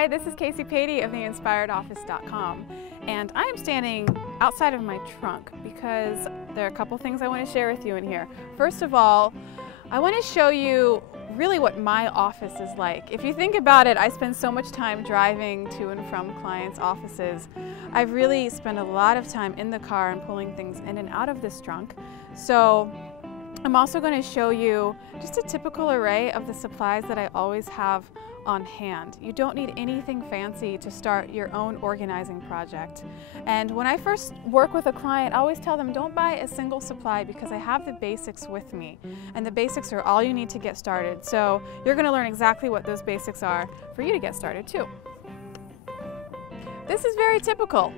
Hi, this is Kacy Paide of theinspiredoffice.com, and I am standing outside of my trunk because there are a couple things I want to share with you in here. First of all, I want to show you really what my office is like. If you think about it, I spend so much time driving to and from clients' offices. I've really spent a lot of time in the car and pulling things in and out of this trunk. So I'm also going to show you just a typical array of the supplies that I always have on hand. You don't need anything fancy to start your own organizing project. And when I first work with a client, I always tell them don't buy a single supply because I have the basics with me. And the basics are all you need to get started. So you're going to learn exactly what those basics are for you to get started too. This is very typical.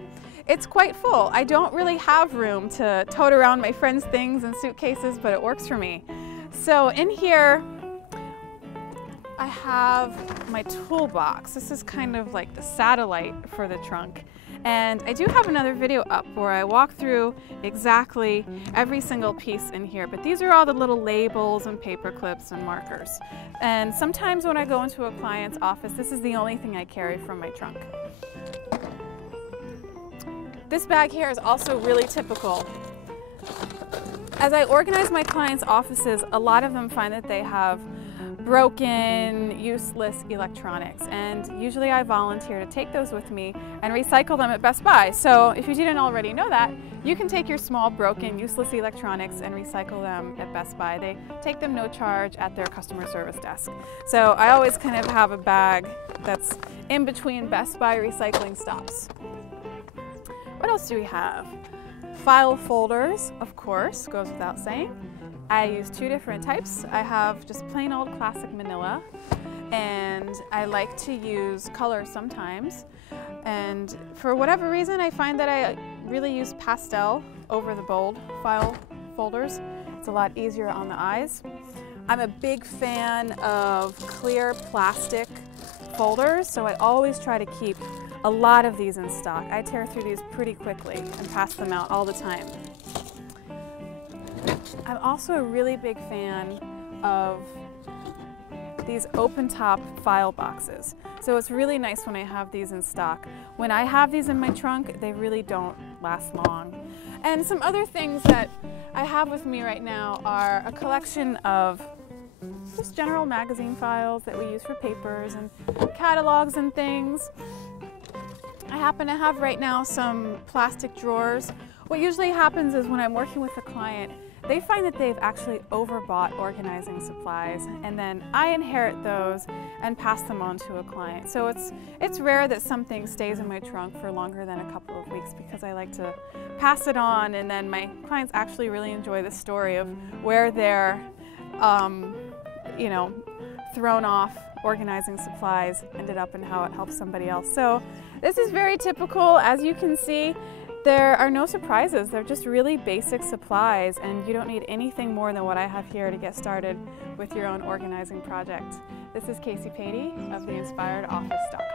It's quite full. I don't really have room to tote around my friends' things and suitcases, but it works for me. So in here, I have my toolbox. This is kind of like the satellite for the trunk. And I do have another video up where I walk through exactly every single piece in here, but these are all the little labels and paper clips and markers. And sometimes when I go into a client's office, this is the only thing I carry from my trunk. This bag here is also really typical. As I organize my clients' offices, a lot of them find that they have broken, useless electronics, and usually I volunteer to take those with me and recycle them at Best Buy. So if you didn't already know that, you can take your small, broken, useless electronics and recycle them at Best Buy. They take them no charge at their customer service desk. So I always kind of have a bag that's in between Best Buy recycling stops. What else do we have? File folders, of course, goes without saying. I use two different types. I have just plain old classic manila, and I like to use color sometimes. And for whatever reason, I find that I really use pastel over the bold file folders. It's a lot easier on the eyes. I'm a big fan of clear plastic folders, so I always try to keep a lot of these in stock. I tear through these pretty quickly and pass them out all the time. I'm also a really big fan of these open top file boxes. So it's really nice when I have these in stock. When I have these in my trunk, they really don't last long. And some other things that I have with me right now are a collection of just general magazine files that we use for papers and catalogs and things. I happen to have right now some plastic drawers. What usually happens is when I'm working with a client, they find that they've actually overbought organizing supplies, and then I inherit those and pass them on to a client. So it's rare that something stays in my trunk for longer than a couple of weeks because I like to pass it on, and then my clients actually really enjoy the story of where they're thrown off organizing supplies ended up and how it helps somebody else. So this is very typical. As you can see, there are no surprises. They're just really basic supplies, and you don't need anything more than what I have here to get started with your own organizing project. This is Kacy Paide of theinspiredoffice.com.